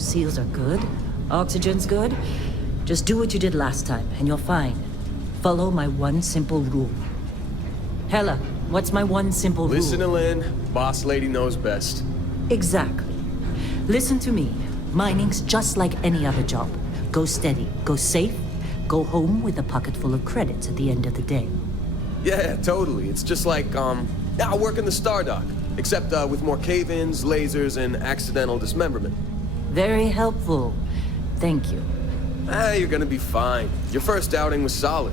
Seals are good. Oxygen's good. Just do what you did last time, and you're fine. Follow my one simple rule. Hella, what's my one simple rule? Listen to Lynn. Boss lady knows best. Exactly. Listen to me. Mining's just like any other job. Go steady, go safe, go home with a pocket full of credits at the end of the day. Yeah, totally. It's just like, now working the Stardock. Except, with more cave-ins, lasers, and accidental dismemberment. Very helpful. Thank you. You're gonna be fine. Your first outing was solid.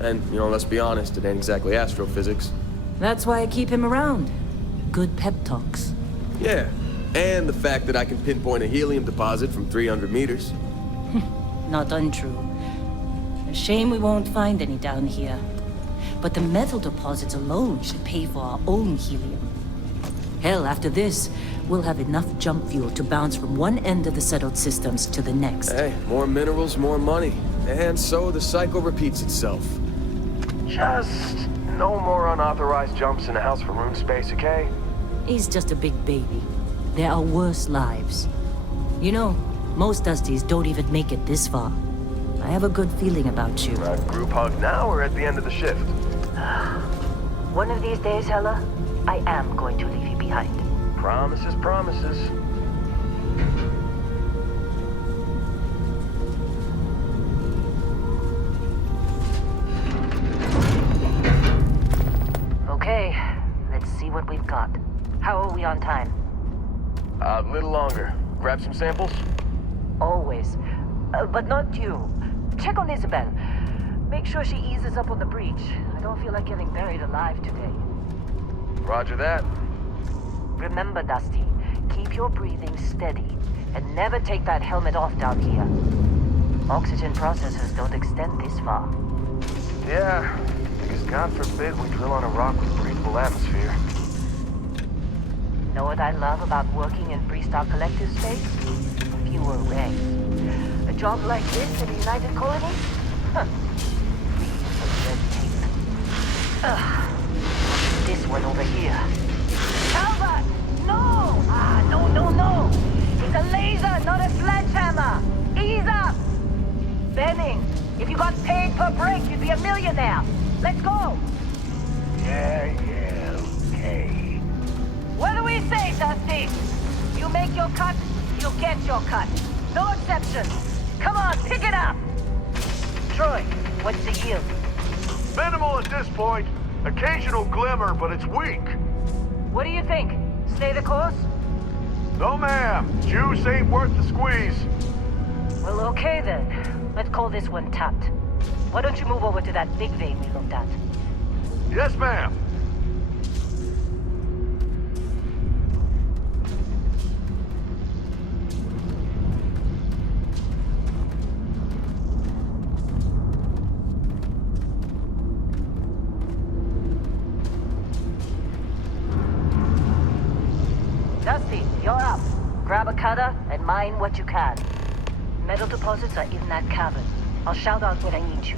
And, let's be honest, it ain't exactly astrophysics. That's why I keep him around. Good pep talks. Yeah, and the fact that I can pinpoint a helium deposit from 300 meters. Not untrue. A shame we won't find any down here. But the metal deposits alone should pay for our own helium. Hell, after this, we'll have enough jump fuel to bounce from one end of the settled systems to the next. Hey, more minerals, more money. And so the cycle repeats itself. Just no more unauthorized jumps in the house for room space, okay? He's just a big baby. There are worse lives. You know, most Dusties don't even make it this far. I have a good feeling about you. Group hug now or at the end of the shift? One of these days, Hella, I am going to leave you behind. Promises, promises. Okay, let's see what we've got. How are we on time? A little longer. Grab some samples? Always. But not you. Check on Isabel. Make sure she eases up on the breach. I don't feel like getting buried alive today. Roger that. Remember, Dusty, keep your breathing steady and never take that helmet off down here. Oxygen processors don't extend this far. Yeah, because God forbid we drill on a rock with breathable atmosphere. Know what I love about working in Freestar Collective space? Fewer regs. A job like this in the United Colonies? Huh. Red tape. Ugh. This one over here. Calvert! No! No! It's a laser, not a sledgehammer! Ease up! Benning, if you got paid per break, you'd be a millionaire. Let's go! Yeah, okay. What do we say, Dusty? You make your cut, you get your cut. No exceptions. Come on, pick it up! Troy, what's the yield? Minimal at this point. Occasional glimmer, but it's weak. What do you think? Stay the course? No, ma'am. Juice ain't worth the squeeze. Well, okay then. Let's call this one tapped. Why don't you move over to that big vein we looked at? Yes, ma'am. Dusty, you're up. Grab a cutter and mine what you can. Metal deposits are in that cavern. I'll shout out when I need you.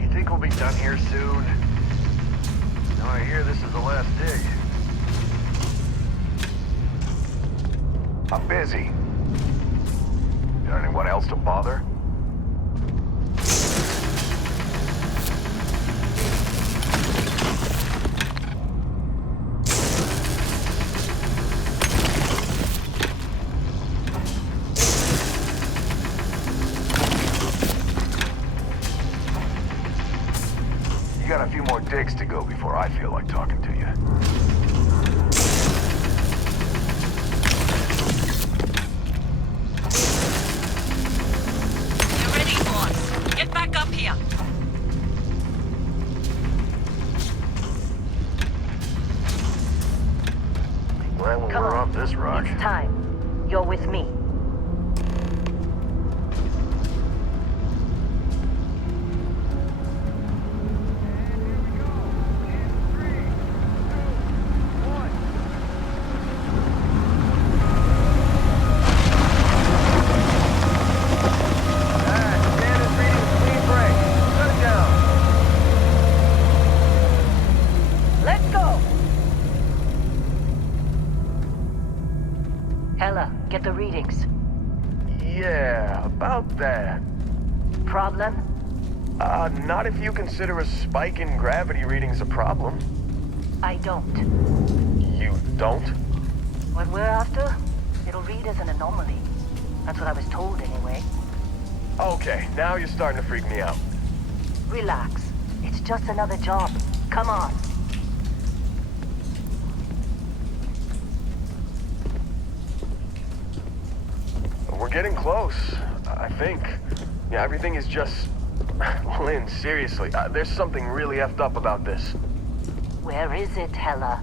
You think we'll be done here soon? No, I hear this is the last dig. I'm busy. Got anyone else to bother? You got a few more digs to go before I feel like talking to you. Glad when Come we're on. off this rock. It's time. You're with me. there. Problem? Not if you consider a spike in gravity readings a problem. I don't. You don't? What we're after, it'll read as an anomaly. That's what I was told anyway. Okay, now you're starting to freak me out. Relax. It's just another job. Come on. We're getting close, I think. Yeah, everything is just... Lynn, seriously, there's something really effed up about this. Where is it, Hella?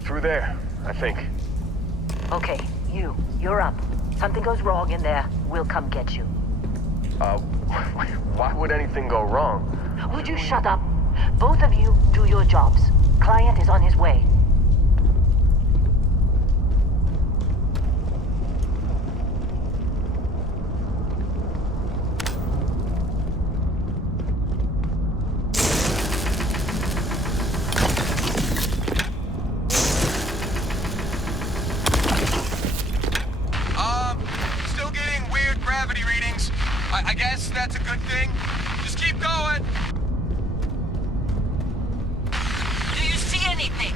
Through there, I think. Okay, you're up. Something goes wrong in there, we'll come get you. Why would anything go wrong? Would you shut up? Both of you do your jobs. Client is on his way. Still getting weird gravity readings. I guess that's a good thing. Just keep going. Do you see anything?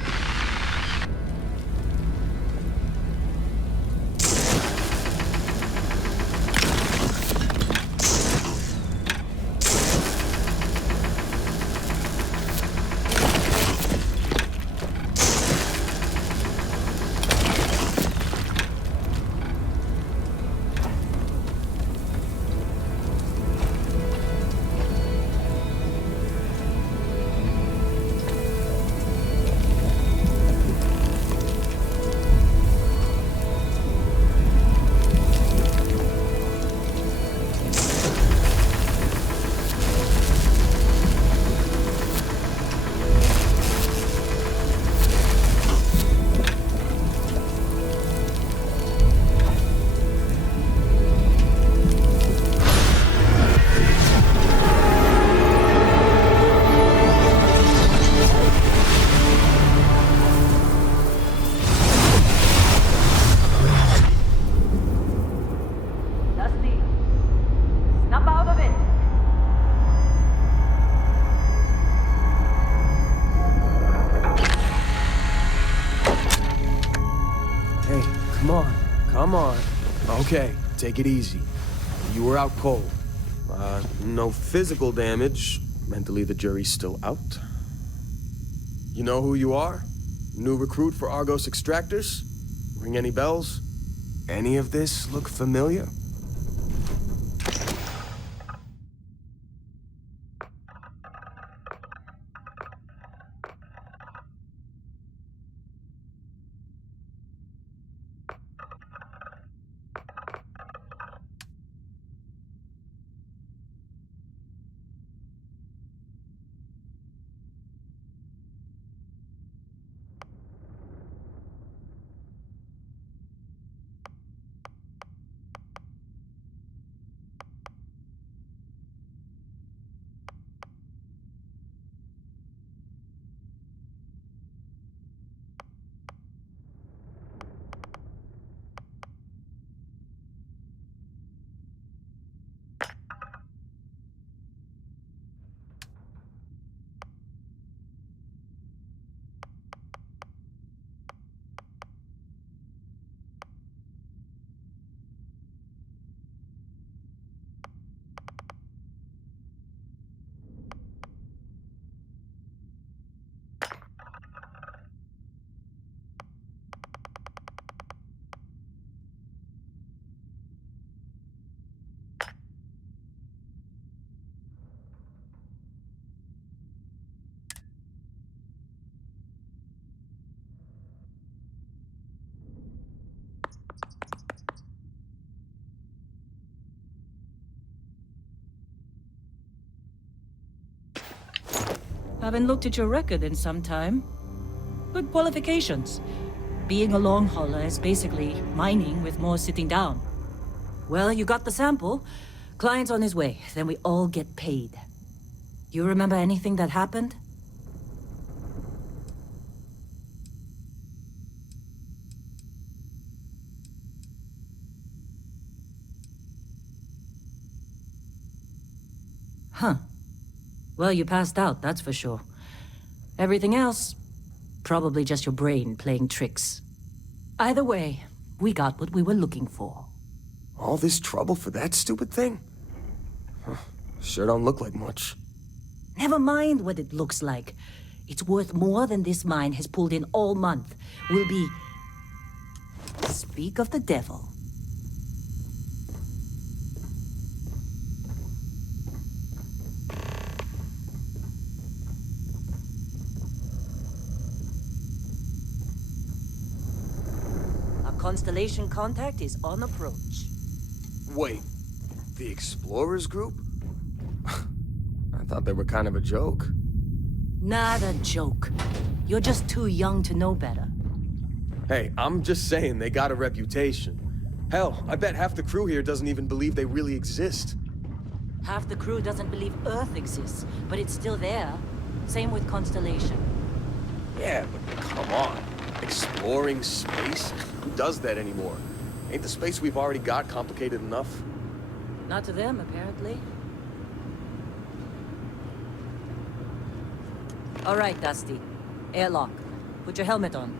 Come on. Okay, take it easy. You were out cold. No physical damage. Mentally, the jury's still out. You know who you are? New recruit for Argos Extractors? Ring any bells? Any of this look familiar? Haven't looked at your record in some time. Good qualifications. Being a long hauler is basically mining with more sitting down. Well, you got the sample. Client's on his way, then we all get paid. You remember anything that happened? Huh. Well, you passed out, that's for sure. Everything else, probably just your brain playing tricks. Either way, we got what we were looking for. All this trouble for that stupid thing? Huh. Sure don't look like much. Never mind what it looks like. It's worth more than this mine has pulled in all month. Will be... Speak of the devil. Our Constellation contact is on approach. Wait, the Explorers group? I thought they were kind of a joke. Not a joke. You're just too young to know better. Hey, I'm just saying they got a reputation. Hell, I bet half the crew here doesn't even believe they really exist. Half the crew doesn't believe Earth exists, but it's still there. Same with Constellation. Yeah, but come on. Exploring space? Who does that anymore? Ain't the space we've already got complicated enough? Not to them, apparently. All right, Dusty. Airlock. Put your helmet on.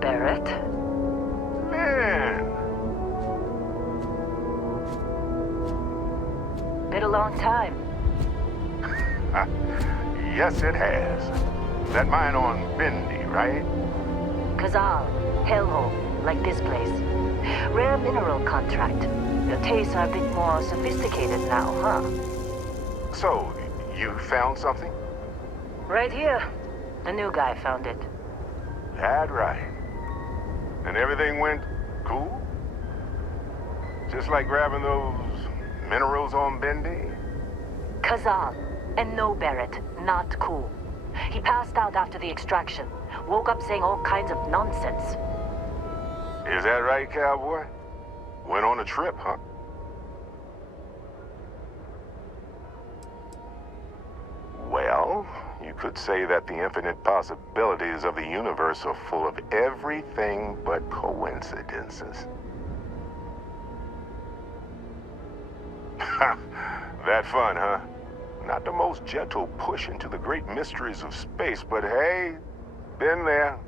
Barrett? Man, Been a long time. yes it has. That mine on Bendy, right? Kazal, hellhole, like this place. Rare mineral contract. The tastes are a bit more sophisticated now, huh? So, you found something? Right here. A new guy found it. That right. And everything went cool? Just like grabbing those minerals on Bendy? Kazal. And no Barrett. Not cool. He passed out after the extraction. Woke up saying all kinds of nonsense. Is that right, cowboy? Went on a trip, huh? Well, you could say that the infinite possibilities of the universe are full of everything but coincidences. That fun, huh? Not the most gentle push into the great mysteries of space, but hey, been there.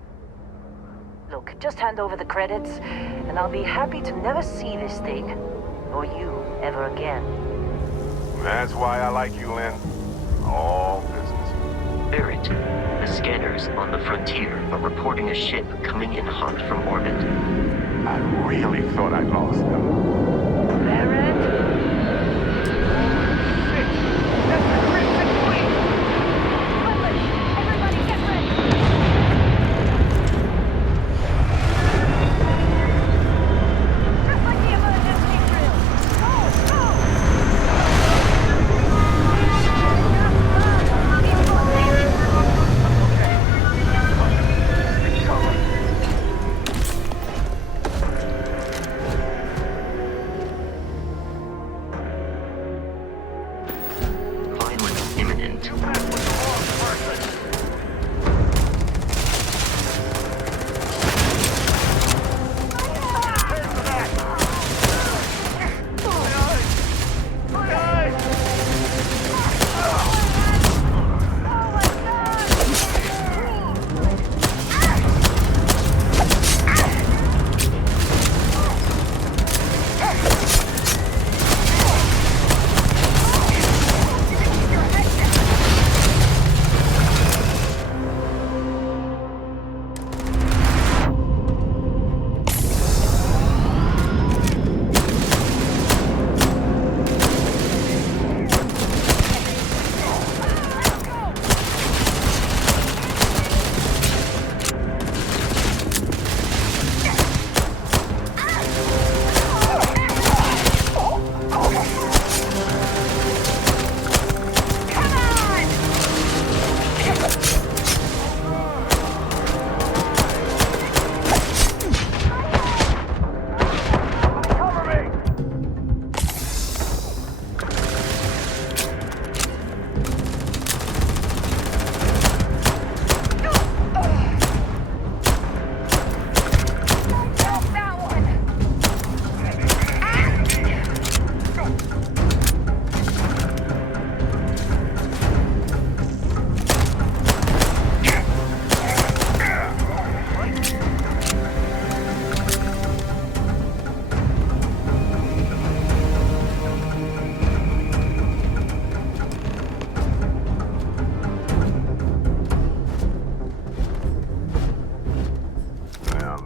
Look, just hand over the credits, and I'll be happy to never see this thing, or you, ever again. That's why I like you, Lynn. All business. Barrett, the scanners on the frontier are reporting a ship coming in hot from orbit. I really thought I'd lost them. Barrett? That's the crimson fleet! Everybody get ready! Just like the emergency drill! Go! Go! You messed with the wrong person. Pay for that. My eyes!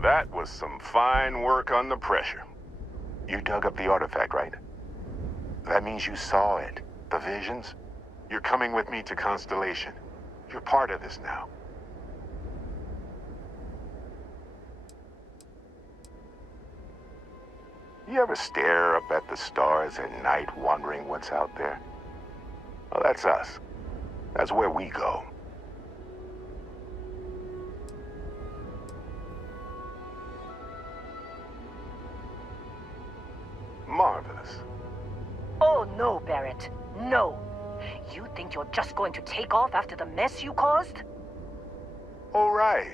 That was some fine work under pressure. You dug up the artifact, right? That means you saw it. The visions? You're coming with me to Constellation. You're part of this now. You ever stare up at the stars at night wondering what's out there? Well, that's us. That's where we go. Marvelous. Oh, no, Barrett. No. You think you're just going to take off after the mess you caused? All right.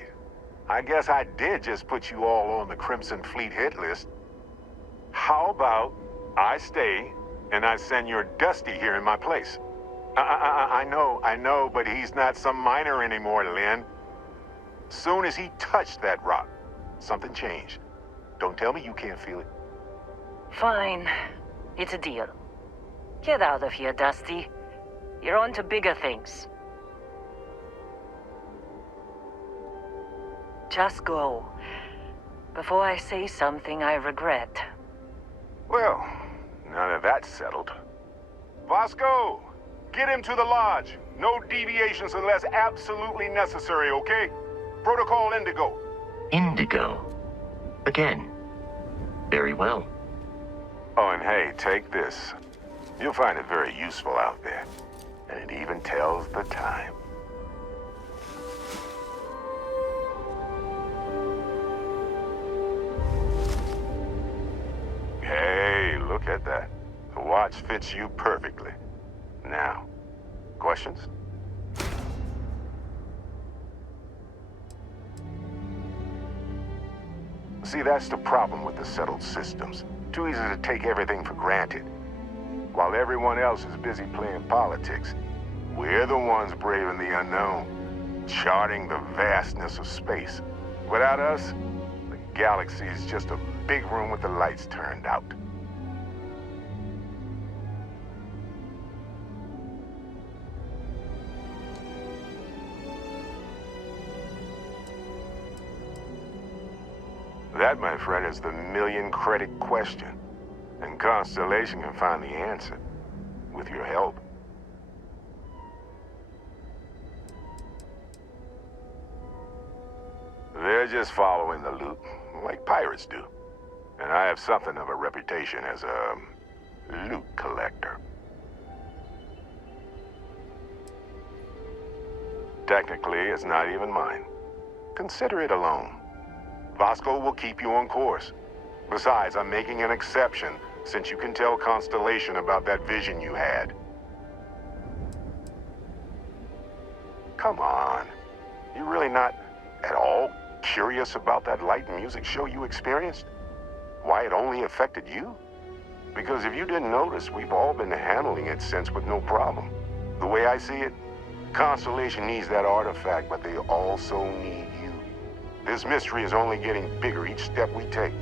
I guess I did just put you all on the Crimson Fleet hit list. How about I stay and I send your Dusty here in my place? I know, but he's not some miner anymore, Lynn. Soon as he touched that rock, something changed. Don't tell me you can't feel it. Fine. It's a deal. Get out of here, Dusty. You're on to bigger things. Just go. Before I say something I regret. Well, now that that's settled. Vasco, get him to the lodge. No deviations unless absolutely necessary, okay? Protocol Indigo. Indigo. Again. Very well. Oh, and hey, take this. You'll find it very useful out there. And it even tells the time. Hey, look at that. The watch fits you perfectly. Now, questions? See, that's the problem with the settled systems. Too easy to take everything for granted. While everyone else is busy playing politics, we're the ones braving the unknown, charting the vastness of space. Without us, the galaxy is just a big room with the lights turned out. That, my friend, is the million-credit question. And Constellation can find the answer, with your help. They're just following the loot, like pirates do. And I have something of a reputation as a loot collector. Technically, it's not even mine. Consider it a loan. Vasco will keep you on course. Besides, I'm making an exception since you can tell Constellation about that vision you had. Come on. You're really not at all curious about that light and music show you experienced? Why it only affected you? Because if you didn't notice, we've all been handling it since with no problem. The way I see it, Constellation needs that artifact, but they also need you. This mystery is only getting bigger each step we take.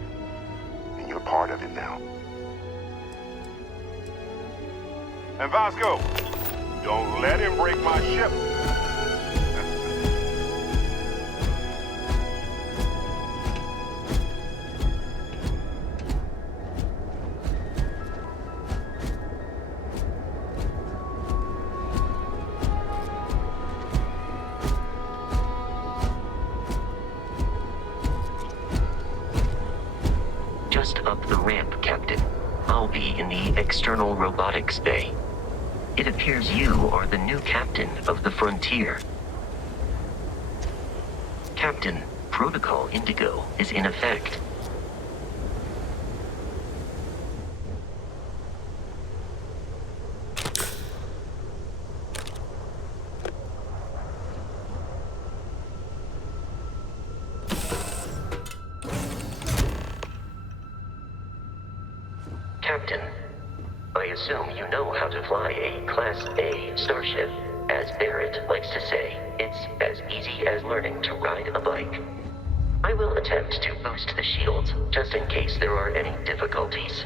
And you're part of it now. And Vasco, don't let him break my ship. Just up the ramp, Captain. I'll be in the external robotics bay. It appears you are the new captain of the Frontier. Captain, Protocol Indigo is in effect. Captain, I assume you know how to fly a Class A starship. As Barrett likes to say, it's as easy as learning to ride a bike. I will attempt to boost the shields, just in case there are any difficulties.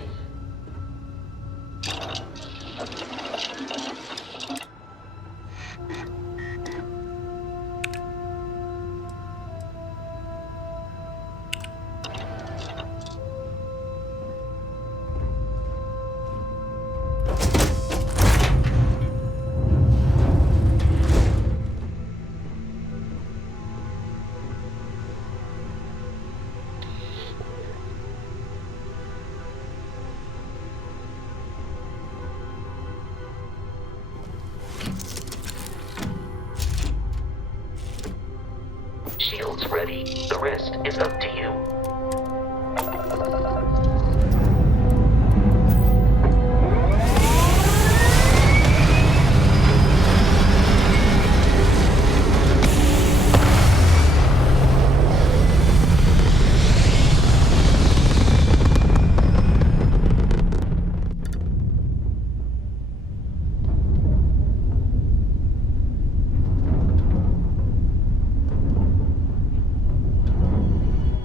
Shields ready. The rest is up to you.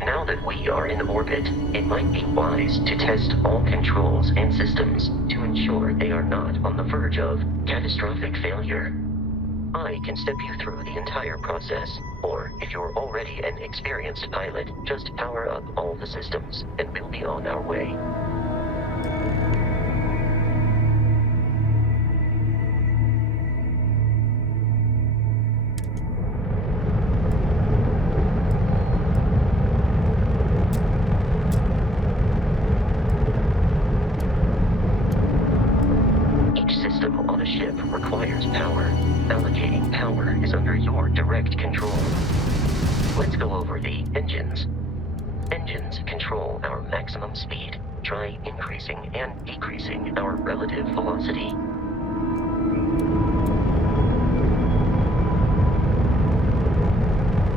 Now that we are in orbit, it might be wise to test all controls and systems to ensure they are not on the verge of catastrophic failure. I can step you through the entire process, or if you're already an experienced pilot, just power up all the systems, and we'll be on our way. On a ship requires power. Allocating power is under your direct control. Let's go over the engines. Engines control our maximum speed. Try increasing and decreasing our relative velocity.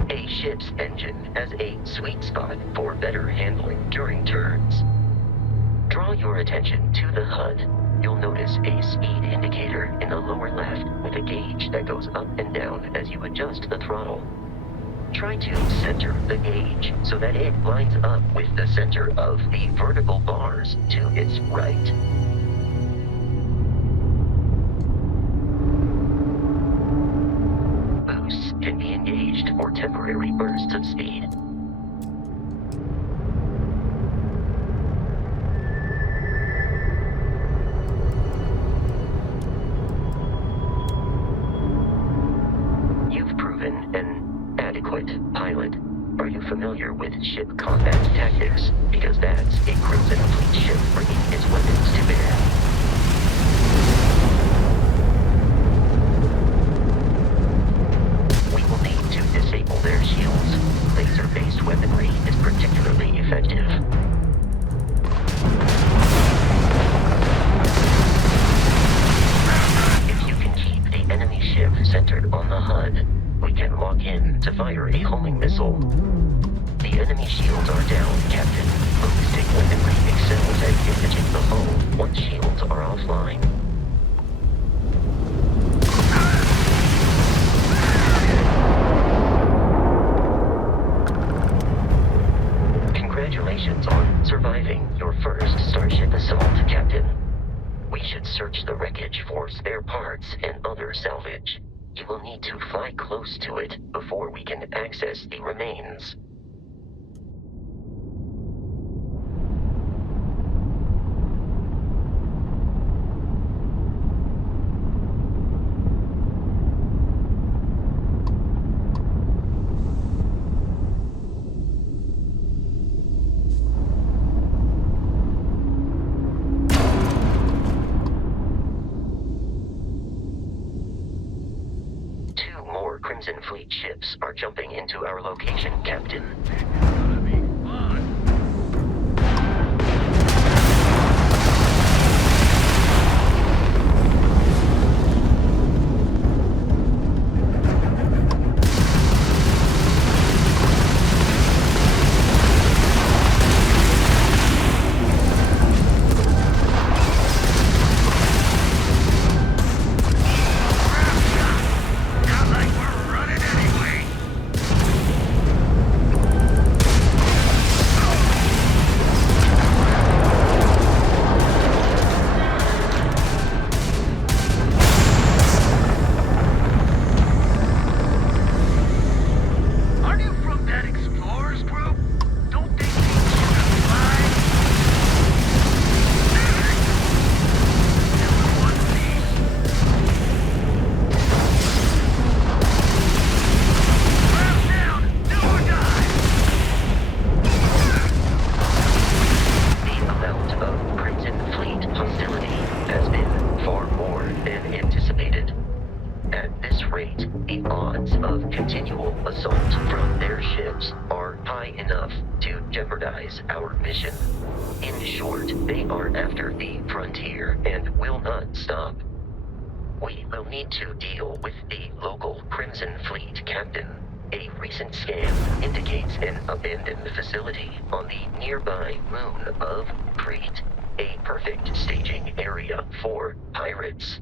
A ship's engine has a sweet spot for better handling during turns. Draw your attention to the HUD. You'll notice a speed indicator in the lower left with a gauge that goes up and down as you adjust the throttle. Try to center the gauge so that it lines up with the center of the vertical bars to its right. Boosts can be engaged for temporary bursts of speed. An adequate pilot. Are you familiar with ship combat tactics? Because that's a Crimson Fleet ship bringing its weapons to bear. We will need to disable their shields. Laser-based weaponry is particularly effective. If you can keep the enemy ship centered on the HUD, to fire a homing missile. The enemy shields are down, Captain. Ballistic weaponry excels at damaging the hull once shields are offline. Congratulations on surviving your first Starship assault, Captain. We should search the wreckage for spare parts and other salvage. You will need to fly close to it before we can access the remains. Crimson Fleet ships are jumping into our location, Captain. Gonna be fun. Our mission. In short, they are after the frontier and will not stop. We will need to deal with the local Crimson Fleet captain. A recent scan indicates an abandoned facility on the nearby moon of Crete, a perfect staging area for pirates.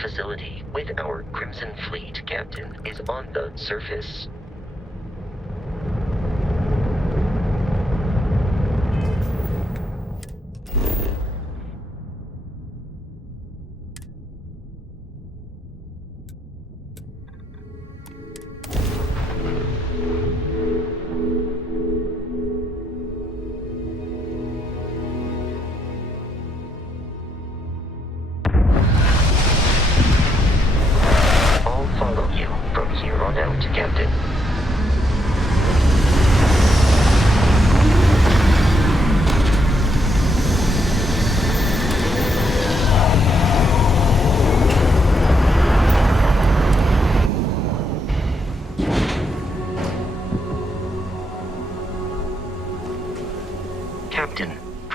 Facility with our Crimson Fleet captain is on the surface.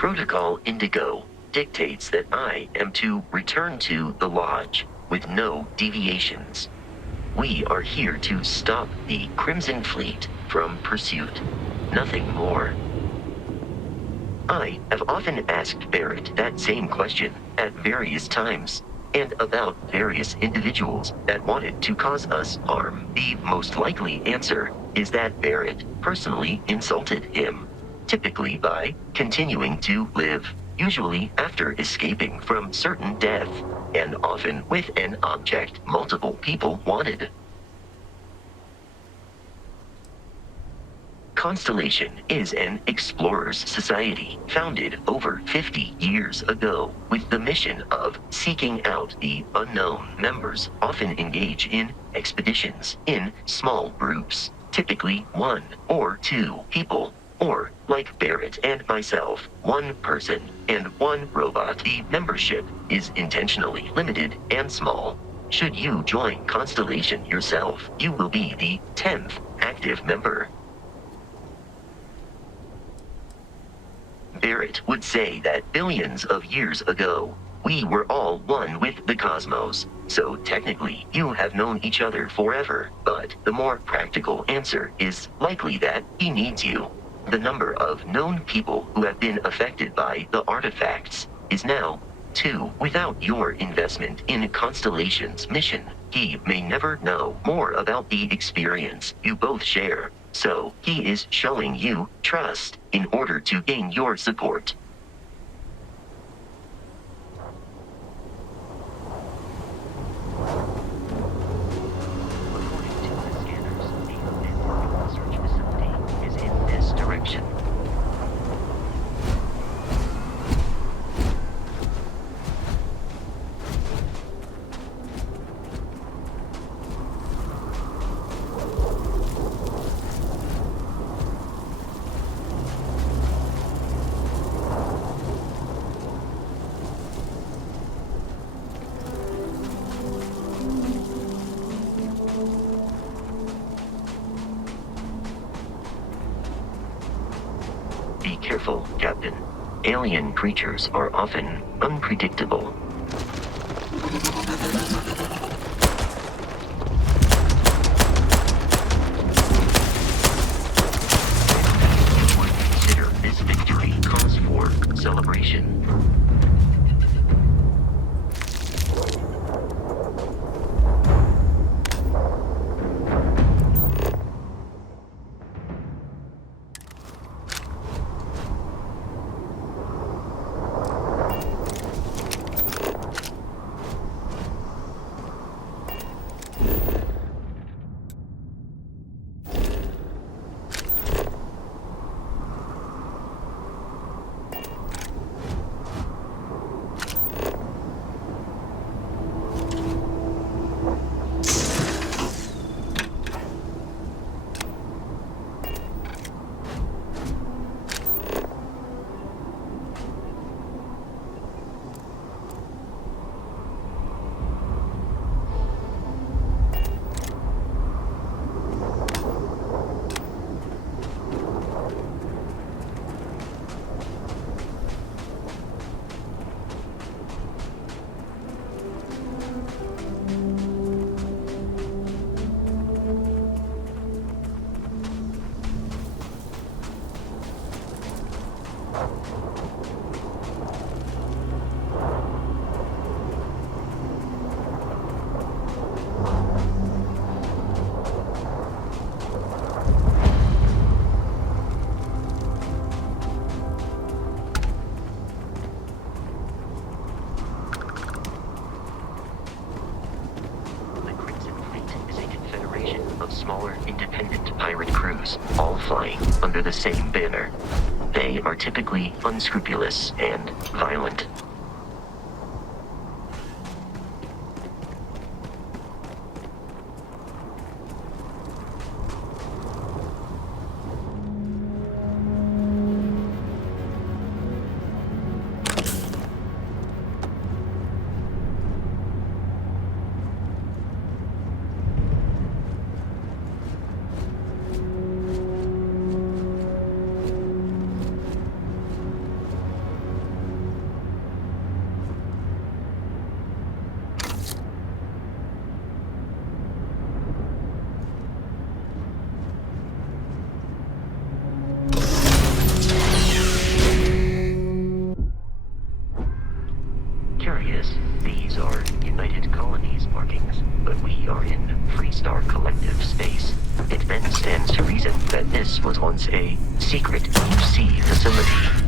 Protocol Indigo dictates that I am to return to the Lodge with no deviations. We are here to stop the Crimson Fleet from pursuit. Nothing more. I have often asked Barrett that same question at various times, and about various individuals that wanted to cause us harm. The most likely answer is that Barrett personally insulted him, typically by continuing to live, usually after escaping from certain death, and often with an object multiple people wanted. Constellation is an explorers society founded over 50 years ago with the mission of seeking out the unknown. Members often engage in expeditions in small groups, typically 1 or 2 people, or, like Barrett and myself, 1 person and 1 robot. The membership is intentionally limited and small. Should you join Constellation yourself, you will be the 10th active member. Barrett would say that billions of years ago, we were all one with the cosmos, so technically you have known each other forever, but the more practical answer is likely that he needs you. The number of known people who have been affected by the artifacts is now 2. Without your investment in Constellation's mission, he may never know more about the experience you both share. So, he is showing you trust in order to gain your support. According to the scanners, the abandoned research facility is in this direction. Be careful, Captain. Alien creatures are often unpredictable. Consider this victory cause for celebration. Smaller, independent pirate crews, all flying under the same banner. They are typically unscrupulous and violent. markings, but we are in Freestar Collective space. It then stands to reason that this was once a secret UC facility.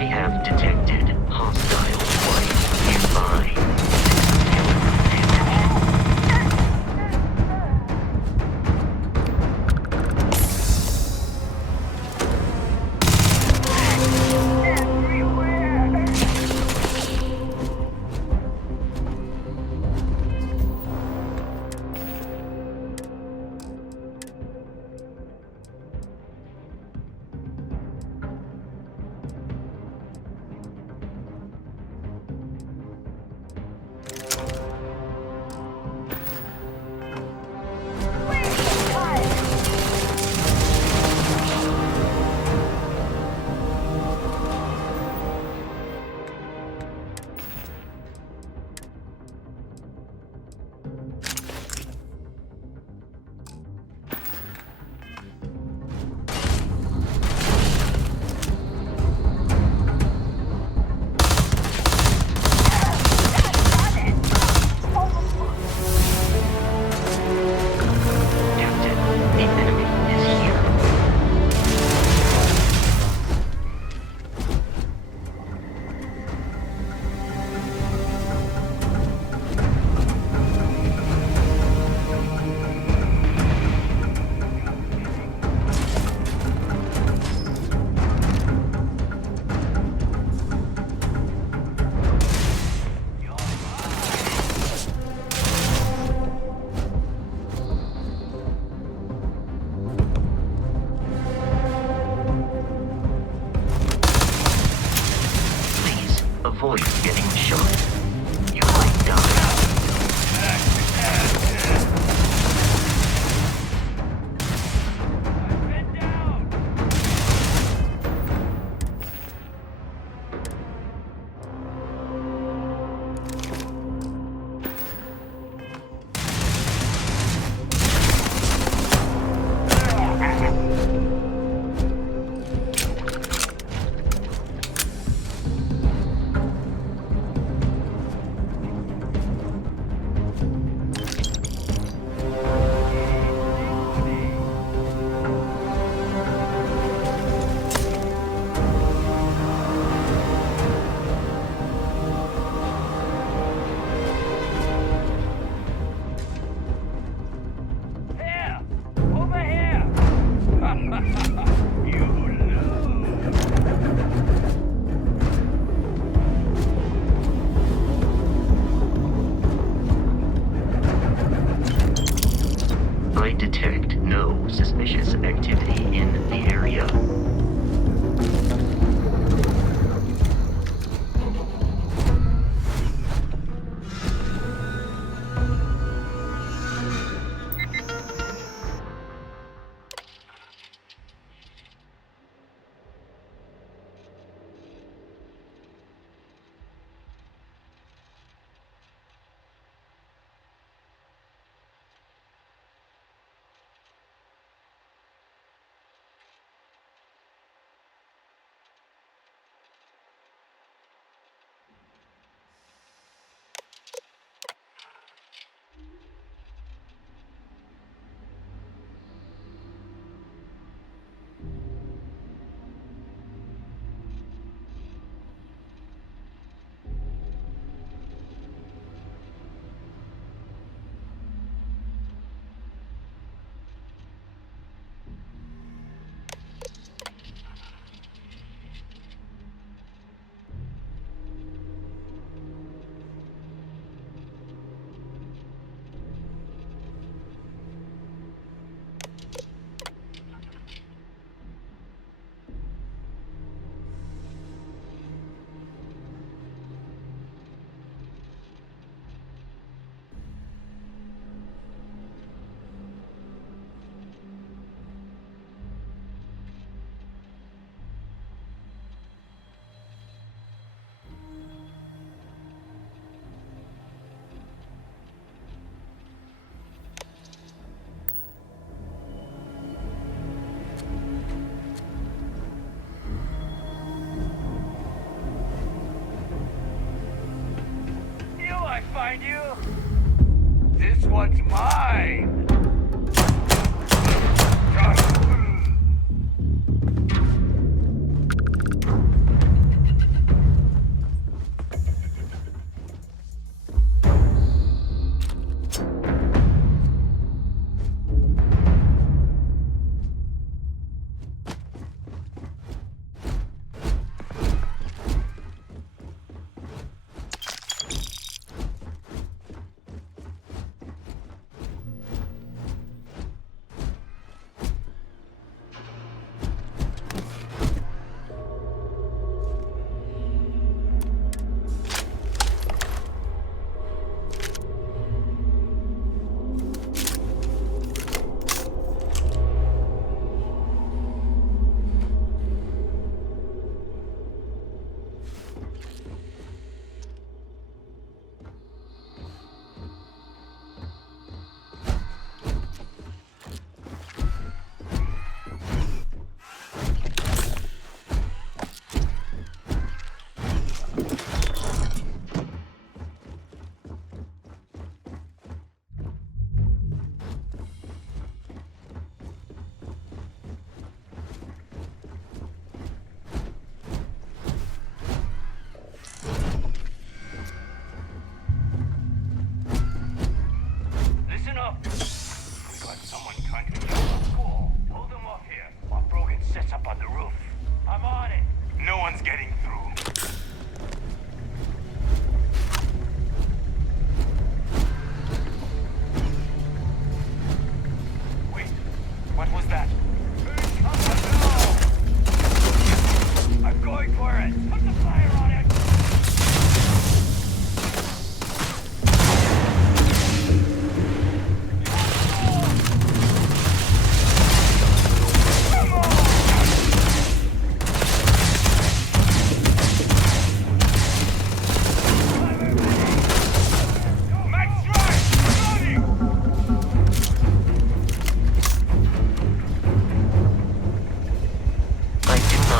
I have detected hostile flight nearby. Avoid getting shot. You might die. Here! Over here! You lose! I detect no suspicious activity in the area. Find you? This one's mine!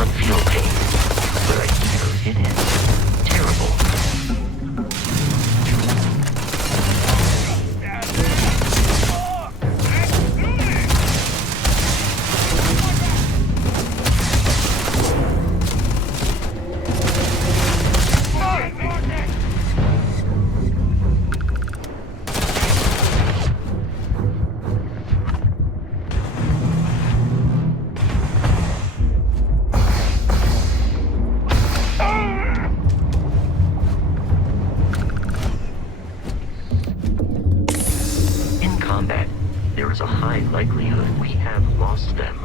not feel pain, but I hear it is terrible. In combat, there is a high likelihood we have lost them.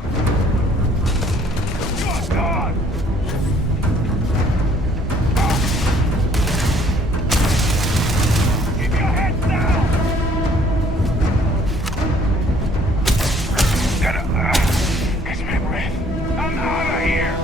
Keep your heads down! Catch my breath. I'm out of here!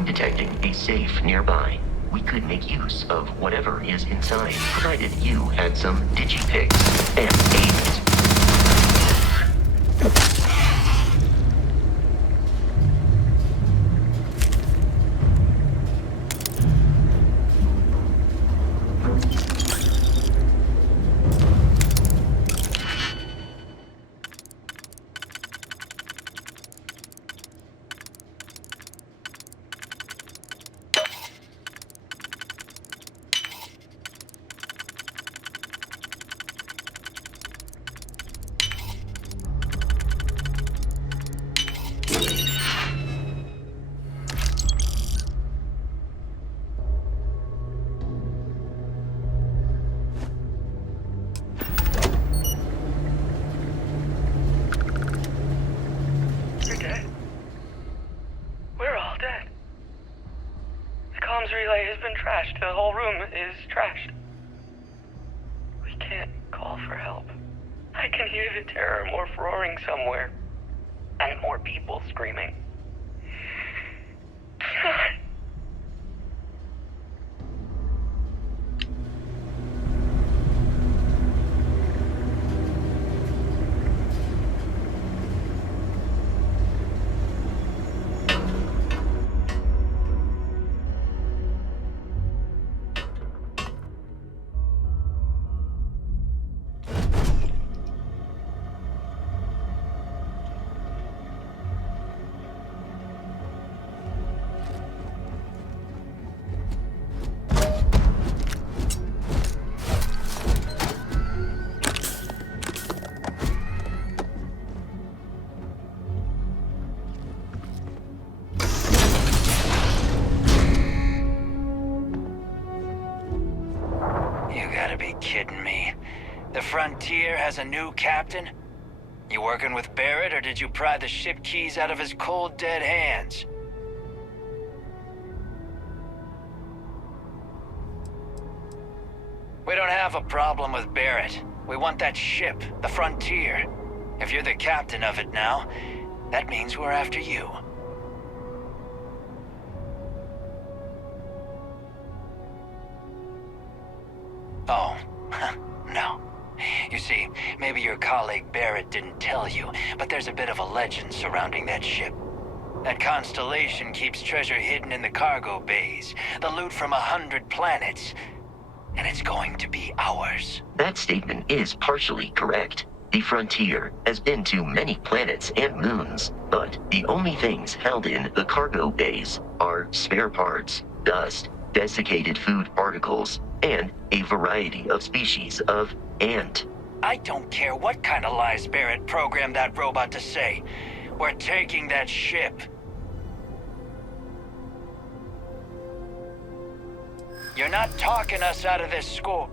I'm detecting a safe nearby. We could make use of whatever is inside, provided you had some digipics and aids. You're dead. We're all dead. The comms relay has been trashed. The whole room is trashed. We can't call for help. I can hear the terror morph roaring somewhere. And more people screaming. You gotta be kidding me. The Frontier has a new captain? You working with Barrett, or did you pry the ship keys out of his cold, dead hands? We don't have a problem with Barrett. We want that ship, the Frontier. If you're the captain of it now, that means we're after you. Oh, no. You see, maybe your colleague Barrett didn't tell you, but there's a bit of a legend surrounding that ship. That constellation keeps treasure hidden in the cargo bays, the loot from 100 planets, and it's going to be ours. That statement is partially correct. The Frontier has been to many planets and moons, but the only things held in the cargo bays are spare parts, dust, desiccated food particles, and a variety of species of ant. I don't care what kind of lies Barrett programmed that robot to say. We're taking that ship. You're not talking us out of this score.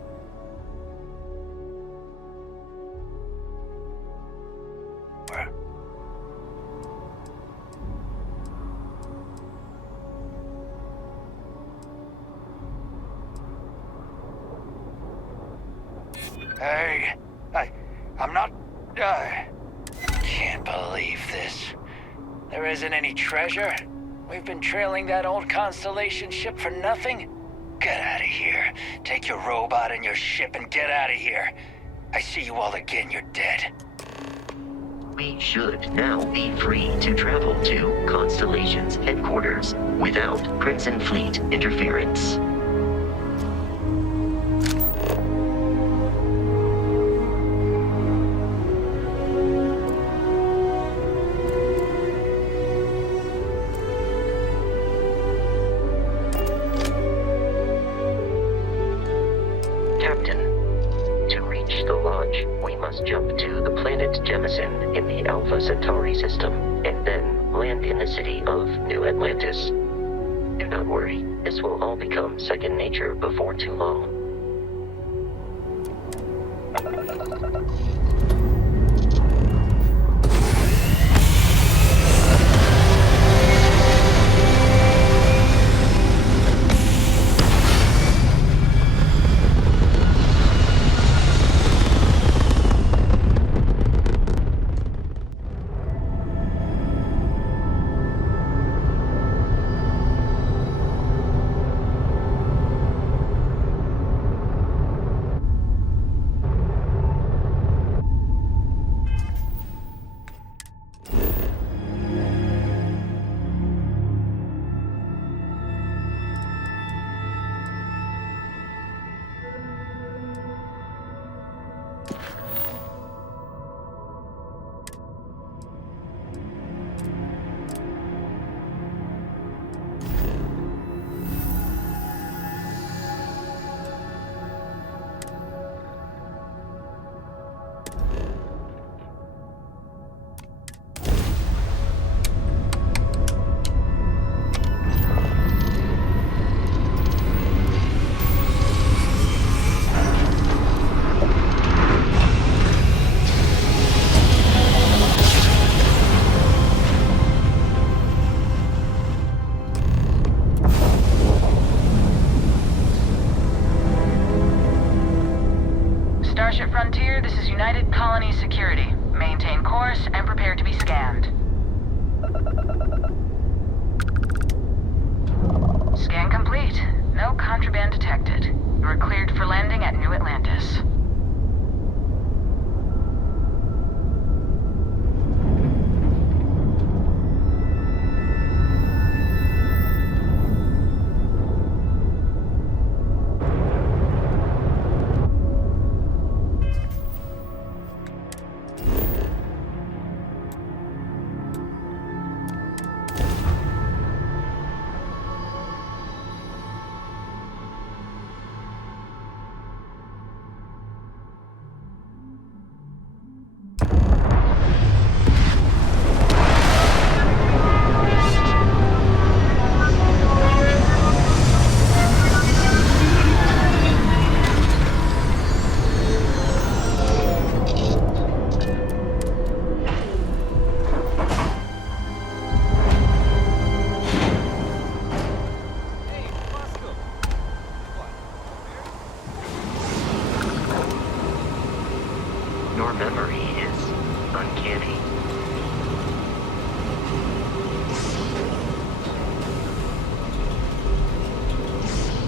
Hey, I'm not... Can't believe this. There isn't any treasure? We've been trailing that old Constellation ship for nothing? Get out of here. Take your robot and your ship and get out of here. I see you all again, you're dead. We should now be free to travel to Constellation's headquarters without Crimson Fleet interference. Jump to the planet Jemison in the Alpha Centauri system, and then land in the city of New Atlantis. Do not worry, this will all become second nature before too long.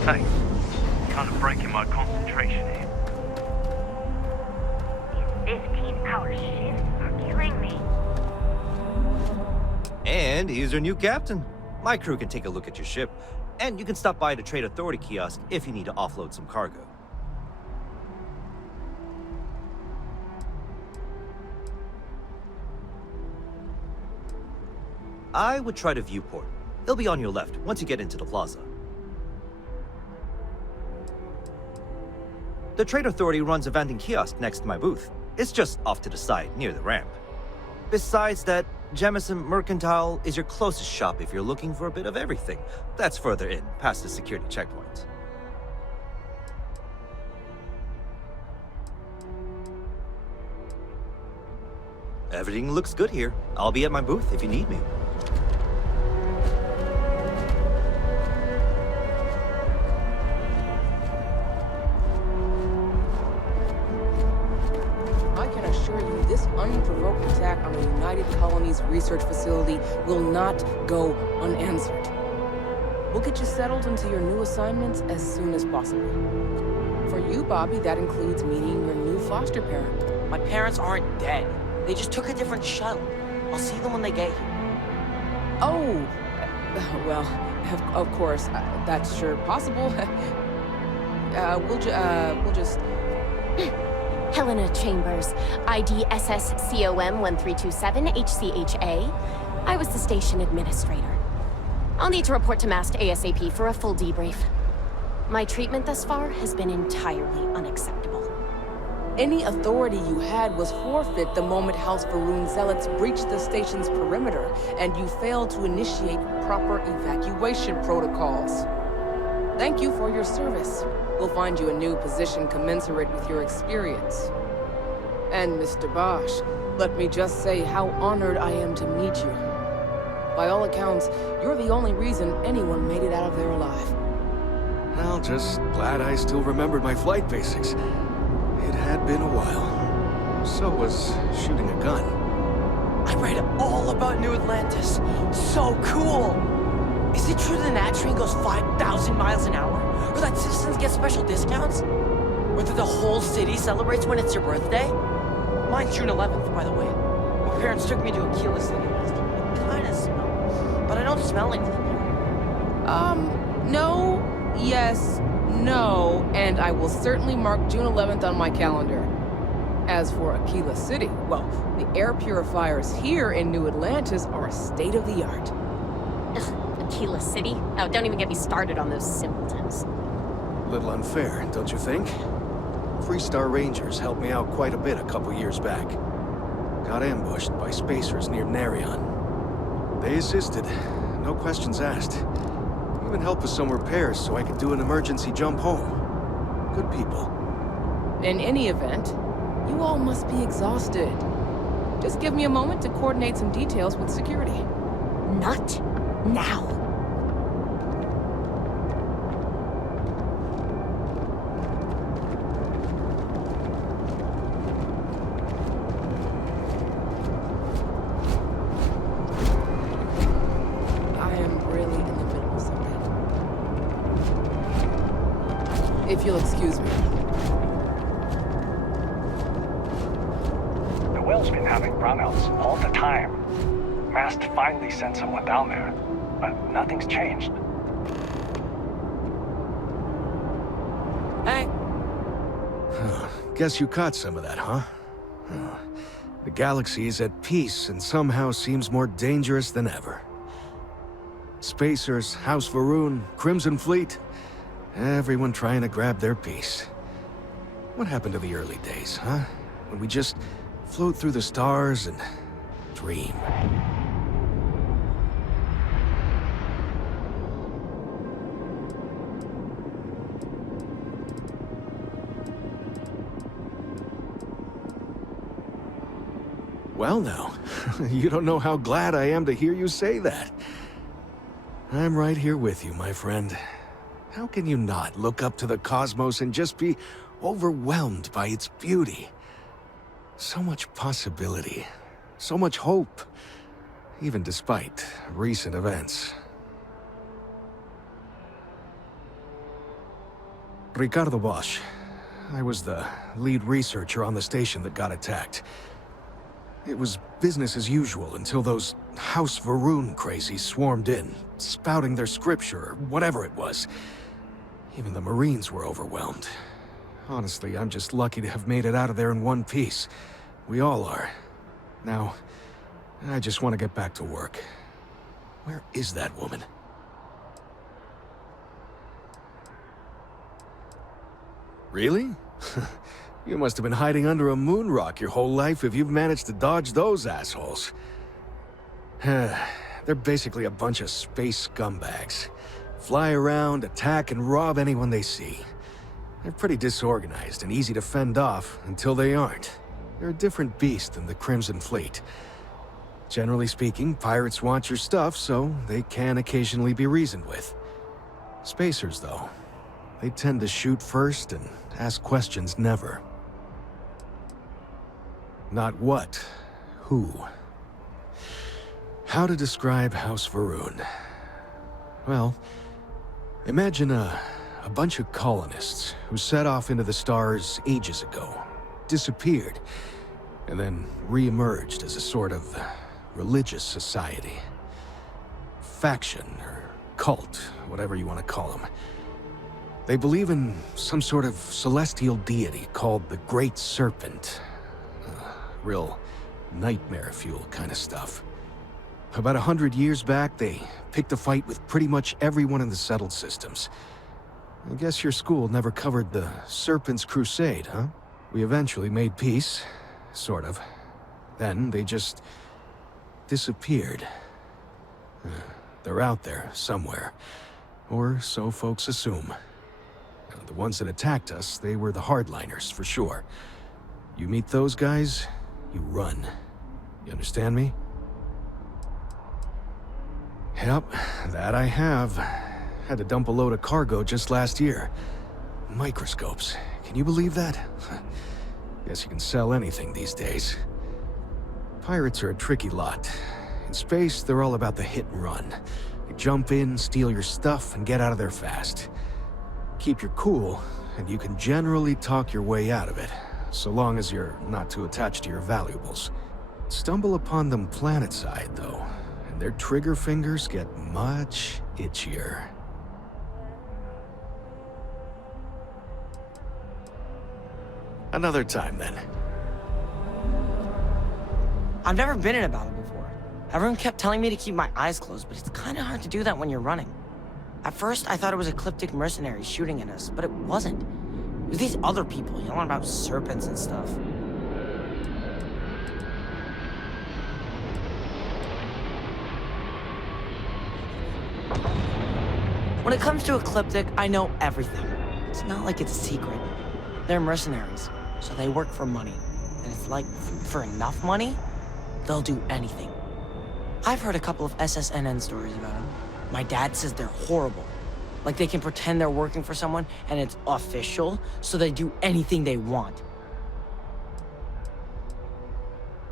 Hey, kind of breaking my concentration here. These 15-hour shifts are killing me. And here's our new captain. My crew can take a look at your ship, and you can stop by the Trade Authority kiosk if you need to offload some cargo. I would try the viewport. It'll be on your left once you get into the plaza. The Trade Authority runs a vending kiosk next to my booth. It's just off to the side, near the ramp. Besides that, Jemison Mercantile is your closest shop if you're looking for a bit of everything. That's further in, past the security checkpoint. Everything looks good here. I'll be at my booth if you need me. I can assure you this unprovoked attack on the United Colonies research facility will not go unanswered. We'll get you settled into your new assignments as soon as possible. For you, Bobby, that includes meeting your new foster parent. My parents aren't dead. They just took a different shuttle. I'll see them when they get here. Oh, well, of course, that's sure possible. We'll just... Helena Chambers, ID SSCOM 1327 HCHA. I was the station administrator. I'll need to report to MAST ASAP for a full debrief. My treatment thus far has been entirely unacceptable. Any authority you had was forfeit the moment House Varun zealots breached the station's perimeter, and you failed to initiate proper evacuation protocols. Thank you for your service. We'll find you a new position commensurate with your experience. And Mr. Bosch, let me just say how honored I am to meet you. By all accounts, you're the only reason anyone made it out of there alive. Well, just glad I still remembered my flight basics. It had been a while. So was shooting a gun. I read all about New Atlantis. So cool! Is it true the Nat train goes 5,000 miles an hour? Or that citizens get special discounts? Or that the whole city celebrates when it's your birthday? Mine's June 11th, by the way. My parents took me to Aquila City last year. I kinda smell, but I don't smell anything here. No, yes, no, and I will certainly mark June 11th on my calendar. As for Aquila City, well, the air purifiers here in New Atlantis are state-of-the-art. Aquila City? Oh, don't even get me started on those simpletons. Little unfair, don't you think? Three-star Rangers helped me out quite a bit a couple years back. Got ambushed by spacers near Narion. They assisted, no questions asked. Even helped with some repairs so I could do an emergency jump home. Good people. In any event, you all must be exhausted. Just give me a moment to coordinate some details with security. Not now. I am really in the middle of something. If you'll excuse me. The well's been having brownouts all the time. Mast finally sent someone down there, but nothing's changed. Hey, Guess you caught some of that, huh? The galaxy is at peace and somehow seems more dangerous than ever. Spacers, House Varun, Crimson Fleet, everyone trying to grab their piece. What happened to the early days, huh? When we just float through the stars and dream. Well now, you don't know how glad I am to hear you say that. I'm right here with you, my friend. How can you not look up to the cosmos and just be overwhelmed by its beauty? So much possibility, So much hope, even despite recent events. Ricardo Bosch. I was the lead researcher on the station that got attacked. It was business as usual until those House Varun crazies swarmed in, spouting their scripture or whatever it was. Even the Marines were overwhelmed. Honestly, I'm just lucky to have made it out of there in one piece. We all are. Now, I just want to get back to work. Where is that woman? Really? You must have been hiding under a moon rock your whole life if you've managed to dodge those assholes. They're basically a bunch of space scumbags. Fly around, attack, and rob anyone they see. They're pretty disorganized and easy to fend off until they aren't. They're a different beast than the Crimson Fleet. Generally speaking, pirates want your stuff, so they can occasionally be reasoned with. Spacers, though, they tend to shoot first and ask questions never. Not what, who. How to describe House Varun? Well, imagine a bunch of colonists who set off into the stars ages ago, disappeared, and then re-emerged as a sort of religious society. Faction, or cult, whatever you want to call them. They believe in some sort of celestial deity called the Great Serpent. Real nightmare fuel kind of stuff. About 100 years back, they picked a fight with pretty much everyone in the settled systems. I guess your school never covered the Serpent's Crusade, huh? We eventually made peace, sort of. Then they just disappeared. They're out there somewhere, or so folks assume. The ones that attacked us, they were the hardliners, for sure. You meet those guys, you run. You understand me? Yep, that I have. Had to dump a load of cargo just last year. Microscopes. Can you believe that? Guess you can sell anything these days. Pirates are a tricky lot. In space, they're all about the hit and run. They jump in, steal your stuff, and get out of there fast. Keep your cool, and you can generally talk your way out of it, so long as you're not too attached to your valuables. Stumble upon them planetside, though, and their trigger fingers get much itchier. Another time, then. I've never been in a battle before. Everyone kept telling me to keep my eyes closed, but it's kind of hard to do that when you're running. At first, I thought it was ecliptic mercenaries shooting at us, but it wasn't. It was these other people yelling about serpents and stuff. When it comes to ecliptic, I know everything. It's not like it's a secret. They're mercenaries, so they work for money. And it's like, for enough money, they'll do anything. I've heard a couple of SSNN stories about them. My dad says they're horrible. Like they can pretend they're working for someone and it's official, so they do anything they want.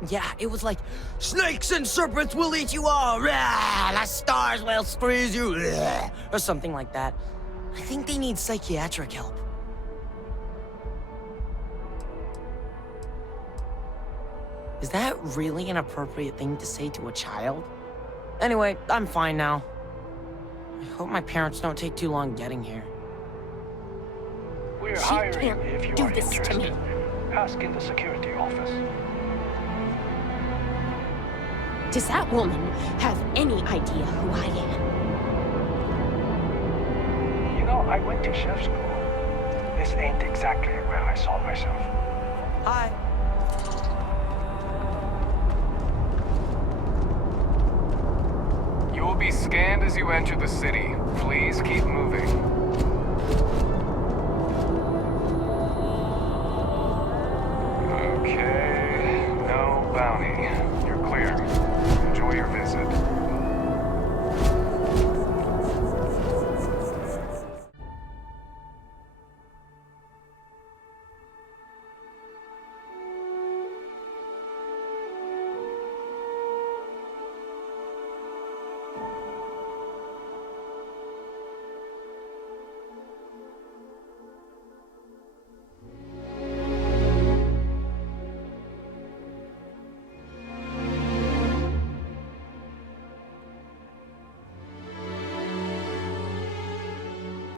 Yeah, it was like, snakes and serpents will eat you all, rah, the stars will squeeze you, rah, or something like that. I think they need psychiatric help. Is that really an appropriate thing to say to a child? Anyway, I'm fine now. I hope my parents don't take too long getting here. We're She hiring can't if you do are this to me. interested. Ask in the security office. Does that woman have any idea who I am? You know, I went to chef school. This ain't exactly where I saw myself. Hi. You will be scanned as you enter the city. Please keep moving. Okay, no bounty.